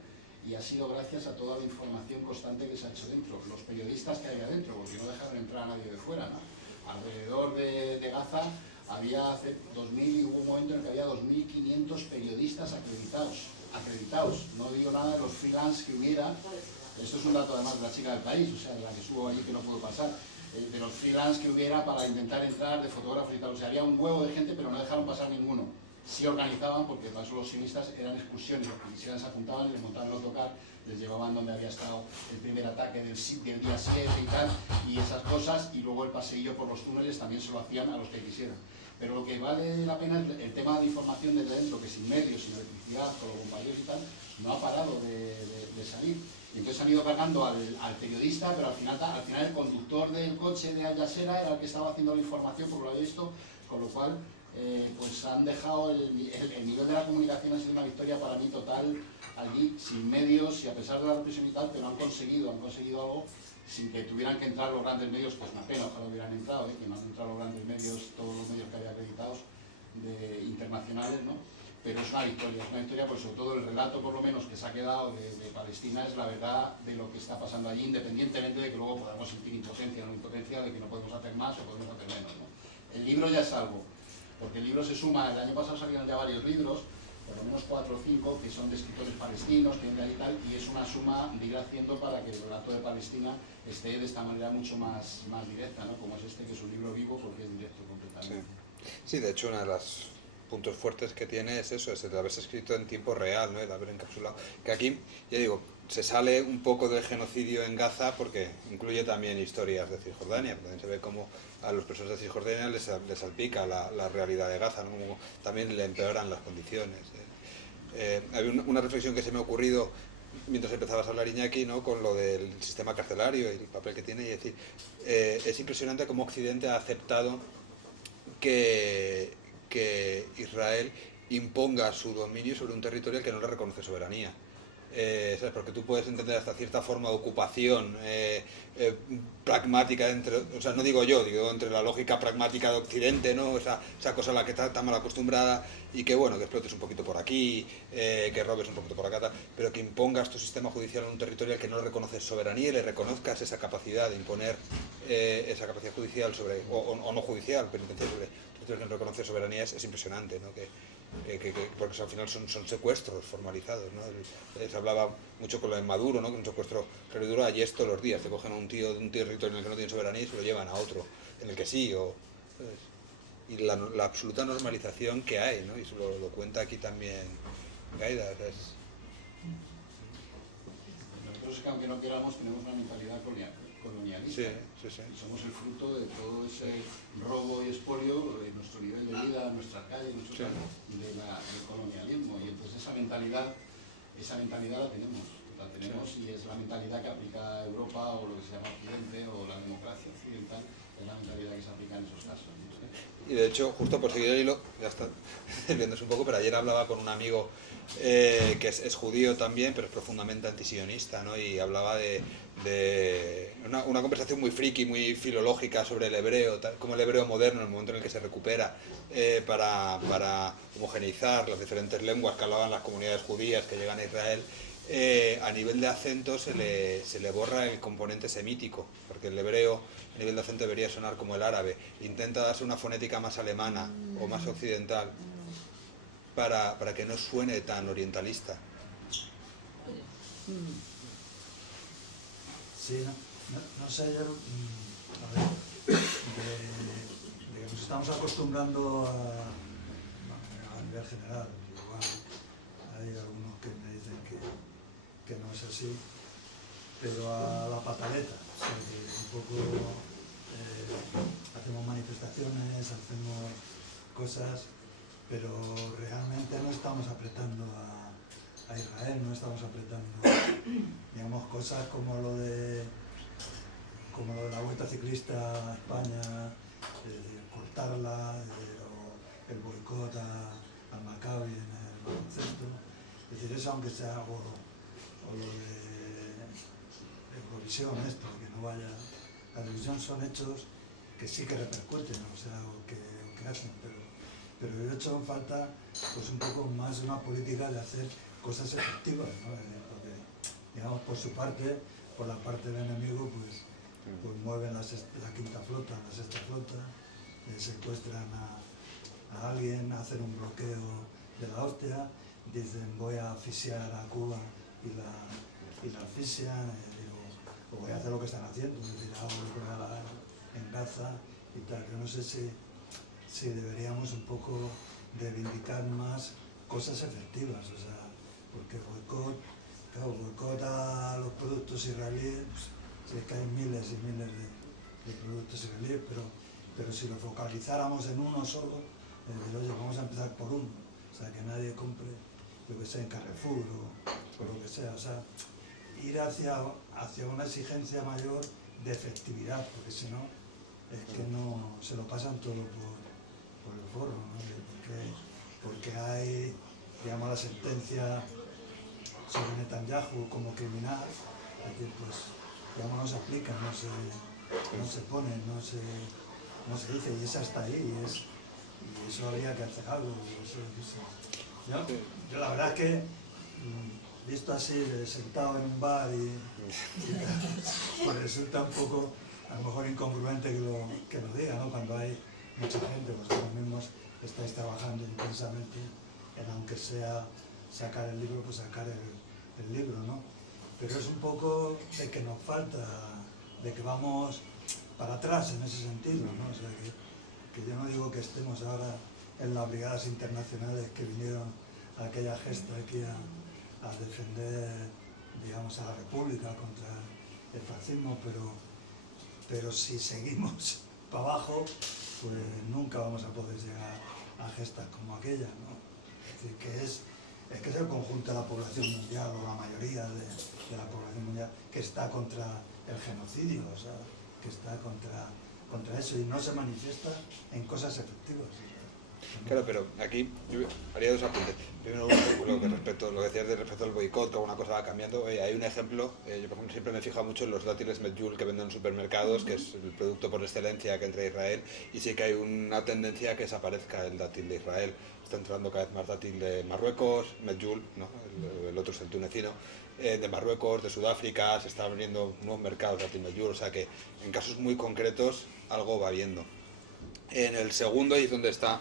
y ha sido gracias a toda la información constante que se ha hecho dentro, los periodistas que hay adentro, porque no dejaron entrar a nadie de fuera, ¿no? Alrededor de Gaza había hace 2000 y hubo un momento en el que había 2500 periodistas acreditados, no digo nada de los freelance que hubiera. Esto es un dato además de la chica del país, o sea, de la que subo allí que no puedo pasar, de los freelance que hubiera para intentar entrar, de fotógrafos y tal, o sea, había un huevo de gente, pero no dejaron pasar ninguno. Sí organizaban, porque para eso los sionistas eran excursiones, los que quisieran se apuntaban, les montaban el autocar, les llevaban donde había estado el primer ataque del día 7 y tal, y esas cosas, y luego el paseillo por los túneles también se lo hacían a los que quisieran. Pero lo que vale la pena es el tema de información desde dentro, que sin medios, sin electricidad, con los bombardeos y tal, no ha parado de salir. Y entonces han ido cargando al periodista, pero al final el conductor del coche de Al Jazeera era el que estaba haciendo la información, porque lo había visto, con lo cual pues han dejado el nivel de la comunicación. Ha sido una victoria para mí total allí, sin medios y a pesar de la represión y tal, pero han conseguido algo sin que tuvieran que entrar los grandes medios, que es una pena, ojalá hubieran entrado, que no han entrado los grandes medios, todos los medios que había acreditados internacionales, ¿no? Pero es una victoria, pues sobre todo el relato por lo menos que se ha quedado de Palestina es la verdad de lo que está pasando allí, independientemente de que luego podamos sentir impotencia o no impotencia, de que no podemos hacer más o podemos hacer menos, ¿no? El libro ya es algo, porque el libro se suma, el año pasado salieron ya varios libros, por lo menos 4 o 5, que son de escritores palestinos, que y tal, y es una suma de ir haciendo para que el relato de Palestina esté de esta manera mucho más directa, ¿no? Como es este, que es un libro vivo, porque es directo completamente. Sí, de hecho, uno de los puntos fuertes que tiene es eso, es el haberse escrito en tiempo real, ¿no? El haber encapsulado. Que aquí, ya digo, se sale un poco del genocidio en Gaza porque incluye también historias de Cisjordania, también se ve cómo a los presos de Cisjordania les salpica la realidad de Gaza, ¿no? Como también le empeoran las condiciones. Había una reflexión que se me ha ocurrido mientras empezabas a hablar, Iñaki, ¿no? Con lo del sistema carcelario y el papel que tiene, y decir, es impresionante cómo Occidente ha aceptado que Israel imponga su dominio sobre un territorio al que no le reconoce soberanía. ¿Sabes? Porque tú puedes entender hasta cierta forma de ocupación pragmática, o sea, no digo yo, digo entre la lógica pragmática de Occidente, ¿no? Esa cosa a la que está tan mal acostumbrada, y que bueno, que explotes un poquito por aquí, que robes un poquito por acá, tal, pero que impongas tu sistema judicial en un territorio al que no le reconoces soberanía y le reconozcas esa capacidad de imponer esa capacidad judicial sobre, o no judicial, penitenciaria sobre territorios que no reconoce soberanía, es impresionante, ¿no? Porque al final son secuestros formalizados, ¿no? Se hablaba mucho con lo de Maduro, ¿no? Que un secuestro duro, allí es todos los días, te cogen a un tío de un territorio en el que no tiene soberanía y se lo llevan a otro en el que sí, ¿sabes? Y la absoluta normalización que hay, ¿no? Y eso lo cuenta aquí también Gaida. Nosotros es que aunque no queramos tenemos una mentalidad colonialista. Sí. Somos el fruto de todo ese robo y expolio, de nuestro nivel de vida, nuestras calles, del colonialismo. Y entonces esa mentalidad la tenemos. Y es la mentalidad que aplica Europa o lo que se llama Occidente o la democracia occidental es la mentalidad que se aplica en esos casos. Y de hecho, justo por seguir el hilo, ya está viéndose un poco, pero ayer hablaba con un amigo que es judío también, pero es profundamente antisionista, ¿no? Y hablaba de una conversación muy friki, muy filológica sobre el hebreo, como el hebreo moderno, en el momento en el que se recupera para homogeneizar las diferentes lenguas que hablaban las comunidades judías que llegan a Israel. A nivel de acento se le borra el componente semítico, porque el hebreo a nivel de acento debería sonar como el árabe. Intenta darse una fonética más alemana o más occidental para que no suene tan orientalista. Sí, no sé, yo, a ver, de que nos estamos acostumbrando a nivel general, igual hay algunos que me dicen que no es así, pero a la pataleta, o sea, que un poco hacemos manifestaciones, hacemos cosas, pero realmente no estamos apretando a Israel, no estamos apretando, digamos, cosas como lo de la Vuelta Ciclista a España, cortarla, o el boicot al Maccabi en el baloncesto. Es decir, eso aunque sea, o lo de Eurovisión, esto, que no vaya a la Eurovisión, son hechos que sí que repercuten, o sea, o que hacen, pero yo he hecho en falta pues un poco más de una política de hacer cosas efectivas, ¿no? Porque, digamos, por su parte, por la parte del enemigo, pues mueven la quinta flota, la sexta flota, secuestran a alguien, hacen un bloqueo de la hostia, dicen voy a asfixiar a Cuba y la asfixian, o voy a hacer lo que están haciendo, es decir, hago lo que me da la gana en Gaza y tal. Yo no sé si deberíamos un poco reivindicar más cosas efectivas, o sea, porque boicot a los productos israelíes, pues, sé que hay miles y miles de productos israelíes, pero si lo focalizáramos en uno solo, oye, vamos a empezar por uno, o sea, que nadie compre, lo que sea, en Carrefour o lo que sea, o sea, ir hacia una exigencia mayor de efectividad, porque si no, es que no se lo pasan todo por el forro, ¿no? Porque hay, digamos, la sentencia sobre Netanyahu como criminal, es decir, pues, digamos, no se aplica, no se pone, no se dice, y esa está ahí, y eso habría que hacer algo. Yo la verdad es que, visto así, sentado en un bar pues resulta un poco, a lo mejor incongruente que lo diga, ¿no? Cuando hay mucha gente, vosotros mismos estáis trabajando intensamente en, aunque sea sacar el libro, pues sacar el libro, ¿no? Pero es un poco de que nos falta, de que vamos para atrás en ese sentido, ¿no? O sea, que yo no digo que estemos ahora en las brigadas internacionales que vinieron a aquella gesta aquí a defender, digamos, a la República contra el fascismo, pero si seguimos para abajo, pues nunca vamos a poder llegar a gestas como aquella, ¿no? Es decir, que es el conjunto de la población mundial, o la mayoría de la población mundial, que está contra el genocidio, o sea, que está contra eso, y no se manifiesta en cosas efectivas. Claro, pero aquí yo haría dos apuntes. Primero, lo que decías respecto al boicot, que alguna cosa va cambiando. Hay un ejemplo, yo por ejemplo siempre me he fijado mucho en los dátiles Medjool que venden en supermercados, que es el producto por excelencia que entra a Israel, y sí que hay una tendencia a que desaparezca el dátil de Israel. Está entrando cada vez más dátil de Marruecos, Medjool, ¿no? El otro es el tunecino, de Marruecos, de Sudáfrica, se están abriendo nuevos mercados de dátil Medjool, o sea que en casos muy concretos algo va viendo. En el segundo, y es donde está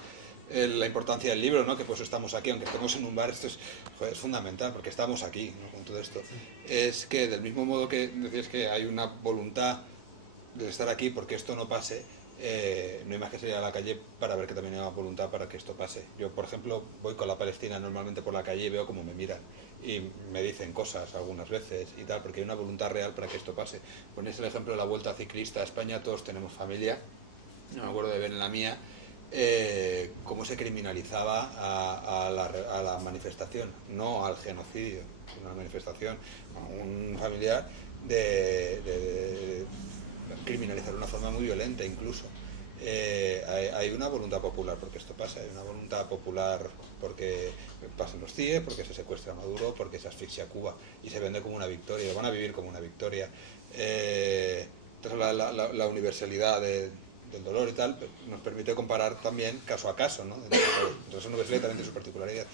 la importancia del libro, ¿no? Que pues estamos aquí, aunque estemos en un bar, esto es fundamental, porque estamos aquí, ¿no? Con todo esto. Es que del mismo modo que decías que hay una voluntad de estar aquí porque esto no pase, no hay más que salir a la calle para ver que también hay una voluntad para que esto pase. Yo, por ejemplo, voy con la Palestina normalmente por la calle y veo cómo me miran y me dicen cosas algunas veces y tal, porque hay una voluntad real para que esto pase. Ponéis el ejemplo de la Vuelta Ciclista a España, todos tenemos familia, no me acuerdo de ver en la mía, cómo se criminalizaba a la manifestación, no al genocidio, una manifestación, a un familiar de criminalizar de una forma muy violenta incluso. Hay una voluntad popular porque esto pasa, hay una voluntad popular porque pasan los CIE, porque se secuestra a Maduro, porque se asfixia a Cuba y se vende como una victoria, van a vivir como una victoria. Entonces la universalidad del dolor y tal nos permite comparar también caso a caso, ¿no? Entonces esa universalidad también tiene su particularidad.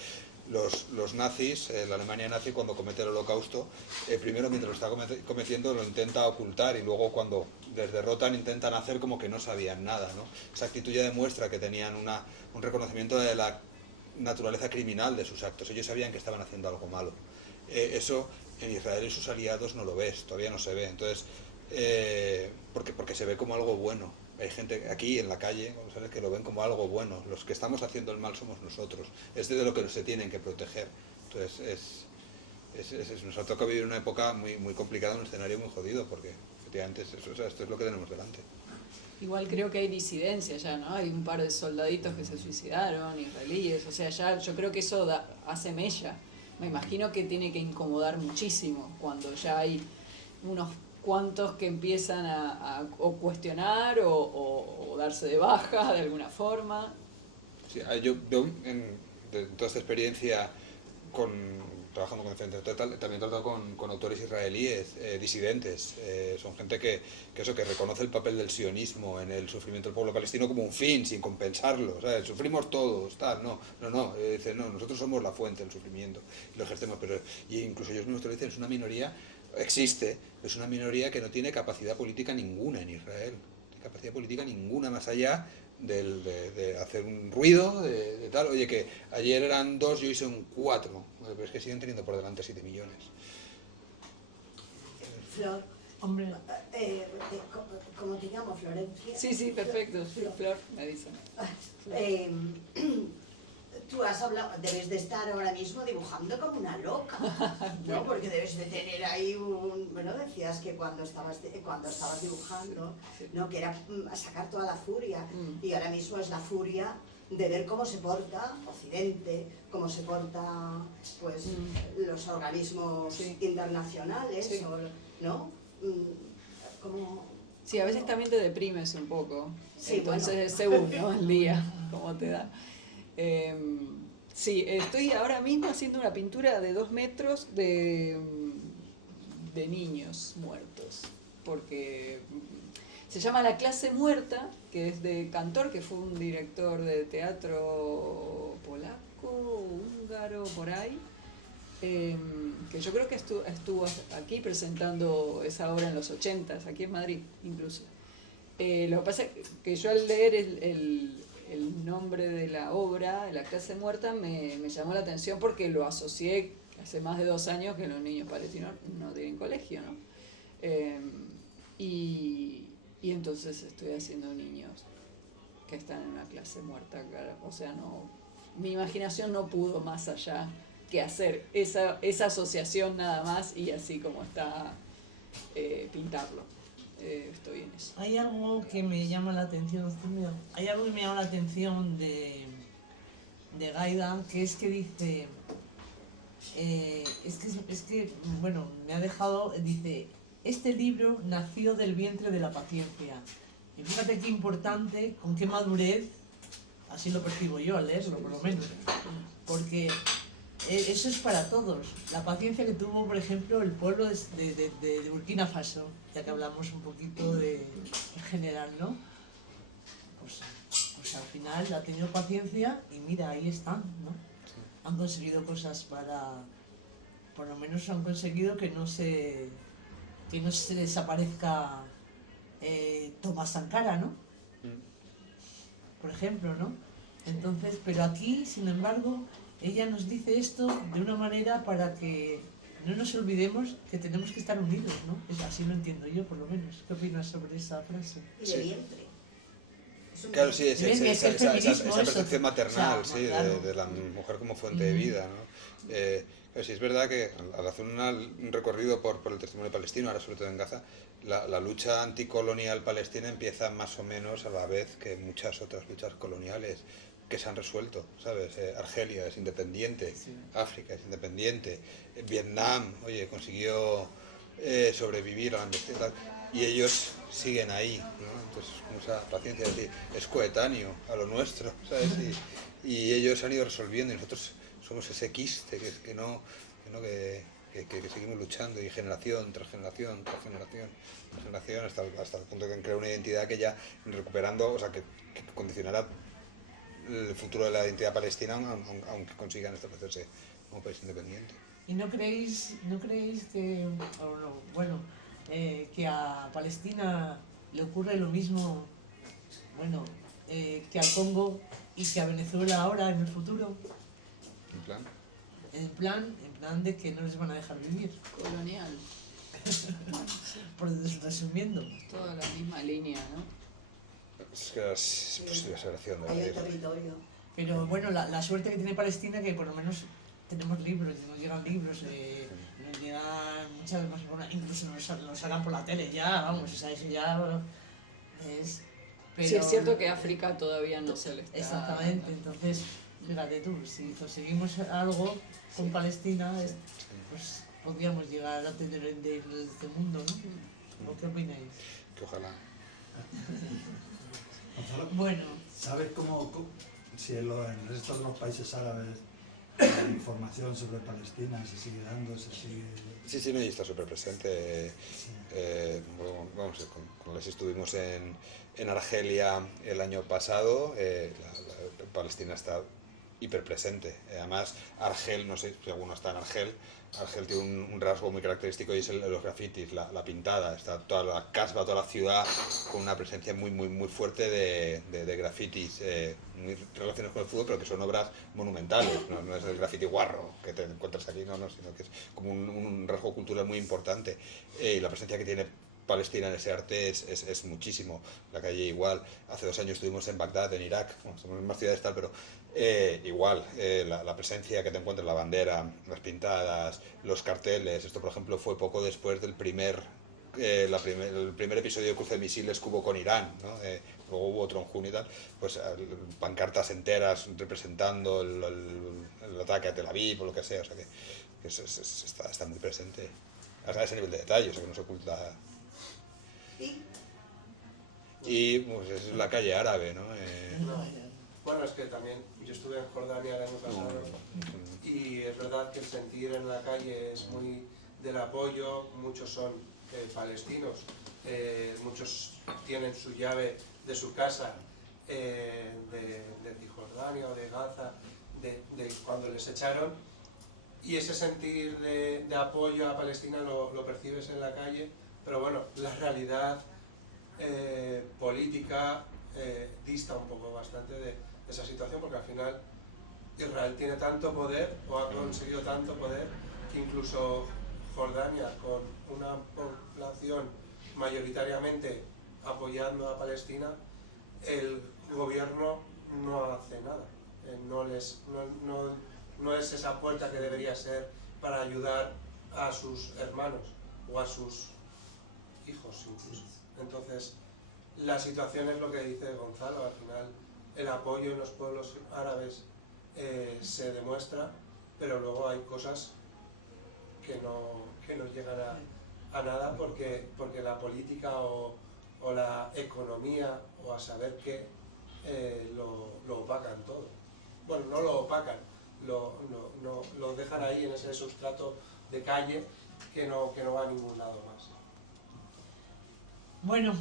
Los nazis, la Alemania nazi, cuando comete el holocausto, primero mientras lo está cometiendo lo intenta ocultar y luego cuando les derrotan intentan hacer como que no sabían nada, ¿no? Esa actitud ya demuestra que tenían un reconocimiento de la naturaleza criminal de sus actos. Ellos sabían que estaban haciendo algo malo. Eso en Israel y sus aliados no lo ves, todavía no se ve. Entonces, porque se ve como algo bueno. Hay gente aquí en la calle, ¿sabes?, que lo ven como algo bueno. Los que estamos haciendo el mal somos nosotros. Es de lo que se tienen que proteger. Entonces, nos ha tocado vivir una época muy, muy complicada, un escenario muy jodido, porque efectivamente esto es lo que tenemos delante. Igual creo que hay disidencia ya, ¿no? Hay un par de soldaditos que se suicidaron, israelíes, o sea, ya yo creo que eso hace mella. Me imagino que tiene que incomodar muchísimo cuando ya hay unos cuantos que empiezan a o cuestionar o darse de baja de alguna forma. Sí, yo en toda esta experiencia trabajando con diferentes también he tratado con autores israelíes, disidentes, son gente que reconoce el papel del sionismo en el sufrimiento del pueblo palestino como un fin, sin compensarlo, ¿sabes? Sufrimos todos, tal, dice, no, nosotros somos la fuente del sufrimiento y lo ejercemos, y incluso ellos mismos te lo dicen, es una minoría, existe, es una minoría que no tiene capacidad política ninguna en Israel, no tiene capacidad política ninguna más allá de hacer un ruido, de tal, oye, que ayer eran 2 y hoy son 4, pero es que siguen teniendo por delante 7 millones. Flor, Hombre, ¿cómo te llamo? Florencia. Sí, perfecto, Flor, me dicen. Tú has hablado, debes de estar ahora mismo dibujando como una loca, ¿no? Porque debes de tener ahí bueno, decías que cuando estabas dibujando, ¿no? Que era sacar toda la furia, y ahora mismo es la furia de ver cómo se porta Occidente, cómo se porta, pues, los organismos internacionales, Sí. ¿no? Como... Sí, a veces también te deprimes un poco, Sí, entonces bueno. es según, ¿no? El día, cómo te da. Sí, estoy ahora mismo haciendo una pintura de 2 metros de niños muertos, porque se llama La clase muerta, que es de Cantor, que fue un director de teatro polaco, húngaro, por ahí, que yo creo que estuvo aquí presentando esa obra en los 80s, aquí en Madrid incluso. Lo que pasa es que yo al leer el nombre de la obra, La clase muerta, me llamó la atención porque lo asocié hace más de 2 años que los niños palestinos no tienen colegio, ¿no? Y entonces estoy haciendo niños que están en una clase muerta, claro. O sea, mi imaginación no pudo más allá que hacer esa asociación nada más y así como está pintarlo. Estoy en eso. hay algo que me llama la atención, de Gaida, que es que dice, bueno, me ha dejado, dice, este libro nació del vientre de la paciencia. Y fíjate qué importante, con qué madurez, así lo percibo yo al leerlo, por lo menos, porque eso es para todos. La paciencia que tuvo, por ejemplo, el pueblo de Burkina Faso, ya que hablamos un poquito en general, ¿no? Pues al final ha tenido paciencia y mira, ahí están, ¿no? Han conseguido cosas por lo menos han conseguido que no se desaparezca Thomas Sankara, ¿no? Por ejemplo, ¿no? Entonces, pero aquí, sin embargo, ella nos dice esto de una manera para que no nos olvidemos que tenemos que estar unidos, ¿no? Así lo entiendo yo, por lo menos. ¿Qué opinas sobre esa frase? Y de vientre. Claro, sí, esa percepción eso. maternal, O sea, sí, claro. de la mujer como fuente de vida, ¿no? Pero sí es verdad que al hacer un recorrido por el testimonio palestino, ahora sobre todo en Gaza, la lucha anticolonial palestina empieza más o menos a la vez que muchas otras luchas coloniales que se han resuelto, ¿sabes? Argelia es independiente, sí. África es independiente, Vietnam, oye, consiguió sobrevivir a la investigación, y ellos siguen ahí, ¿no? Entonces, con esa paciencia de decir, es coetáneo a lo nuestro, ¿sabes? Y ellos han ido resolviendo, y nosotros somos ese quiste que seguimos luchando, y generación tras generación tras generación tras generación, hasta el punto que han creado una identidad que ya recuperando, o sea, que condicionará el futuro de la identidad palestina, aunque consigan establecerse como país independiente. ¿Y no creéis que, bueno, que a Palestina le ocurre lo mismo, bueno, que al Congo y que a Venezuela ahora en el futuro? ¿En plan? En plan de que no les van a dejar vivir. Colonial. Por resumiendo. Toda la misma línea, ¿no? Es que es posible exageración de Hay la el vida. territorio. Pero bueno, la suerte que tiene Palestina es que por lo menos tenemos libros, nos llegan libros, nos llegan muchas más informaciones, incluso nos sacan por la tele ya, vamos, o sea, eso ya es... Pero, Sí, es cierto que África todavía no se le está... Exactamente, entonces, fíjate tú, si conseguimos algo con Palestina, pues podríamos llegar a tener de este mundo, ¿no? ¿O qué opináis? Que ojalá. Gonzalo, Bueno, ¿sabes si en el resto de los países árabes la información sobre Palestina se sigue dando, se sigue...? Sí, no, y está súper presente. Vamos, cuando estuvimos en Argelia el año pasado, Palestina está hiperpresente. Además, Argel, no sé si alguno está en Argel tiene un rasgo muy característico, y es los grafitis, la pintada. Está toda la casba, toda la ciudad con una presencia muy fuerte de grafitis, muy relacionados con el fútbol, pero que son obras monumentales. No es el grafiti guarro que te encuentras aquí, no, sino que es como un rasgo cultural muy importante. Y la presencia que tiene Palestina en ese arte es muchísimo. La calle igual. Hace 2 años estuvimos en Bagdad, en Irak. Bueno, somos en más ciudades tal, pero igual. La presencia que te encuentras, la bandera, las pintadas, los carteles. Esto, por ejemplo, fue poco después del primer episodio de cruce de misiles que hubo con Irán, ¿no? Luego hubo otro en junio y tal. Pues pancartas enteras representando el ataque a Tel Aviv o lo que sea. O sea que está muy presente. A ese nivel de detalle, o sea que no se oculta. Y pues es la calle árabe, ¿no? Bueno, es que también yo estuve en Jordania el año pasado y es verdad que el sentir en la calle es muy del apoyo. Muchos son palestinos, muchos tienen su llave de su casa de Cisjordania o de Gaza, de cuando les echaron, y ese sentir de apoyo a Palestina lo percibes en la calle. Pero bueno, la realidad política dista un poco bastante de esa situación, porque al final Israel tiene tanto poder, o ha conseguido tanto poder, que incluso Jordania, con una población mayoritariamente apoyando a Palestina, el gobierno no hace nada. No es esa puerta que debería ser para ayudar a sus hermanos o a sus hijos incluso. Entonces, la situación es lo que dice Gonzalo. Al final, el apoyo en los pueblos árabes se demuestra, pero luego hay cosas que no llegan a nada porque la política o la economía o a saber qué lo opacan todo. Bueno, no lo opacan, lo dejan ahí en ese sustrato de calle que no va a ningún lado más. bueno,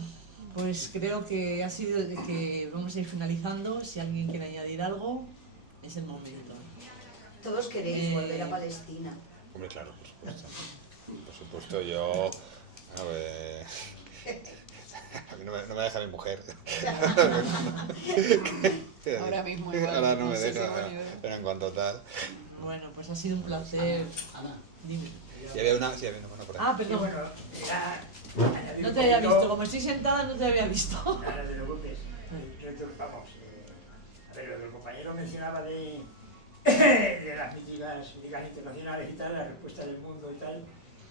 pues creo que ha sido que vamos a ir finalizando. Si alguien quiere añadir algo, es el momento. Todos queréis volver a Palestina. Hombre, claro, por supuesto. Por supuesto, yo... A ver... A mí no me deja mi mujer. Ahora mismo igual. Ahora no me sé si deja, buena idea. pero en cuanto tal... Bueno, pues ha sido un placer. Ana, Dime. Si había una por ahí. Ah, perdón. Bueno, era añadir No un te había poquito- visto. Como estoy sentada, no te había visto. Nada, no te preocupes. Vamos, a ver, lo que el compañero mencionaba de las míticas ligas internacionales y tal, la respuesta del mundo y tal.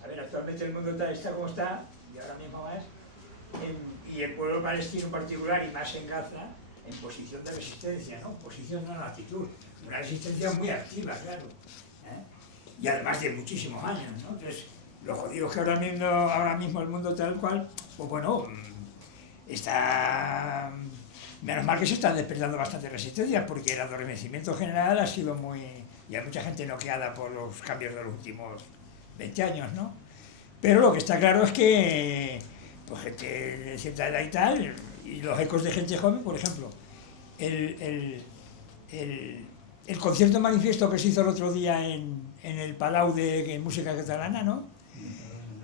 A ver, actualmente el mundo está como está, y ahora mismo más, y el pueblo palestino en particular, y más en Gaza, en posición de resistencia, ¿no? Posición no en actitud. Una resistencia muy activa, claro. ¿Eh? Y además de muchísimos años, ¿no? Entonces, Lo jodido es que ahora mismo el mundo tal cual, pues bueno, está... Menos mal que se están despertando bastante resistencias, porque el adormecimiento general ha sido muy... Y hay mucha gente noqueada por los cambios de los últimos 20 años, ¿no? Pero lo que está claro es que, pues gente de cierta edad y tal, y los ecos de gente joven, por ejemplo, el concierto manifiesto que se hizo el otro día en el Palau de Música Catalana, ¿no?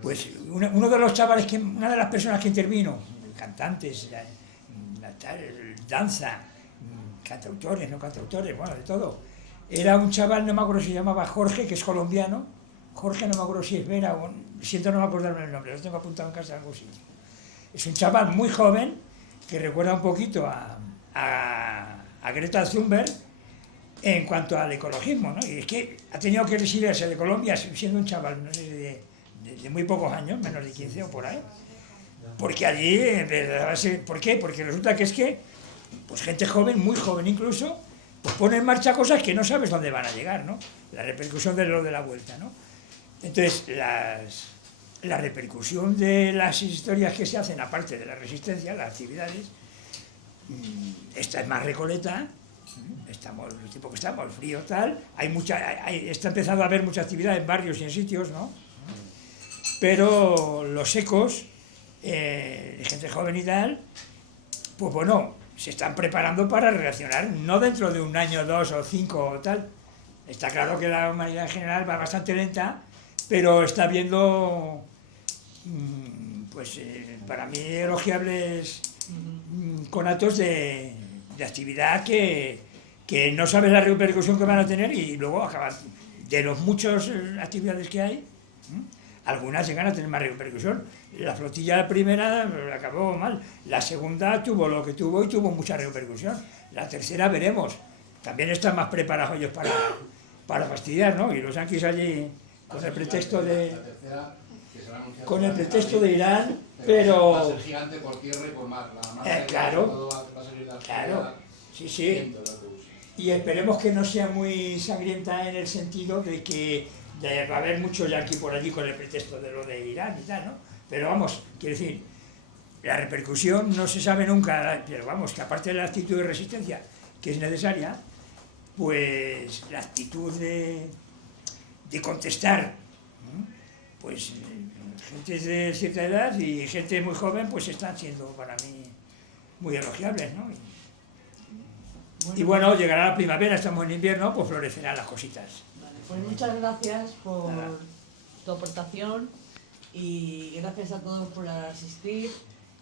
Pues uno de los chavales, una de las personas que intervino, cantantes, danza, cantautores, no cantautores, bueno, de todo, era un chaval, no me acuerdo si se llamaba Jorge, que es colombiano. Jorge, no me acuerdo si es Vera, siento no me acordarme el nombre, lo tengo apuntado en casa en algún sitio. Es un chaval muy joven, que recuerda un poquito a Greta Thunberg en cuanto al ecologismo, ¿no? Y es que ha tenido que exiliarse de Colombia siendo un chaval, no sé, de muy pocos años, menos de 15 o por ahí. Porque allí, ¿por qué? Porque resulta que es que, pues gente joven, muy joven incluso, pues pone en marcha cosas que no sabes dónde van a llegar, ¿no? La repercusión de lo de la vuelta, ¿no? Entonces, la repercusión de las historias que se hacen, aparte de la resistencia, las actividades, esta es más recoleta, estamos, el tipo que estamos, el frío tal, está empezando a haber mucha actividad en barrios y en sitios, ¿no? Pero los ecos, de gente joven y tal, pues bueno, se están preparando para reaccionar, no dentro de un año, 2 o 5 o tal. Está claro que la humanidad en general va bastante lenta, pero está habiendo, pues para mí, elogiables conatos de actividad que no sabes la repercusión que van a tener, y luego acaban, de las muchas actividades que hay, algunas llegan a tener más repercusión. La flotilla primera acabó mal, la segunda tuvo lo que tuvo y tuvo mucha repercusión, la tercera veremos, también están más preparados ellos para fastidiar, ¿no? Y los yanquis allí con el pretexto de Irán, pero va a ser gigante por tierra y por mar, claro, sí, y esperemos que no sea muy sangrienta en el sentido de que va a haber mucho yanqui por allí con el pretexto de lo de Irán y tal, ¿no? Pero vamos, quiero decir, la repercusión no se sabe nunca, pero vamos, que aparte de la actitud de resistencia que es necesaria, pues la actitud de contestar, pues gente de cierta edad y gente muy joven, pues están siendo para mí muy elogiables, ¿no? Y bueno, llegará la primavera, estamos en invierno, pues florecerán las cositas. Vale, pues muchas gracias por tu aportación y gracias a todos por asistir,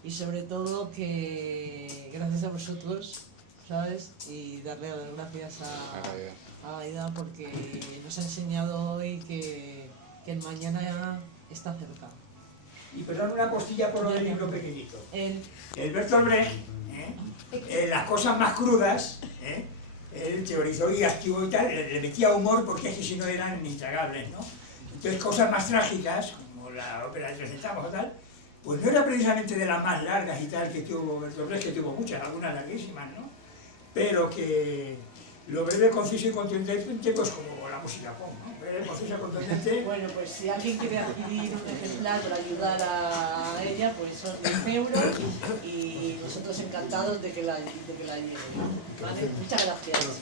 y sobre todo que gracias a vosotros, ¿sabes? Y darle las gracias a Aida porque nos ha enseñado hoy que el mañana está cerca. Y perdón, una costilla por lo del libro pequeñito. El Bertolt Brecht, las cosas más crudas, él teorizó y activó y tal, le metía humor porque es que si no eran intragables, ¿no? Entonces cosas más trágicas, como la ópera de Tres Centavos o tal, pues no era precisamente de las más largas y tal que tuvo Bertolt Brecht, que tuvo muchas, algunas larguísimas, ¿no? Pero que lo breve, conciso y contundente, pues como la música pop, ¿no? Breve, conciso y contundente. Bueno, pues si alguien quiere adquirir un ejemplar para ayudar a ella, pues son 10 euros y nosotros encantados de que la lleven. ¿Vale? Muchas gracias.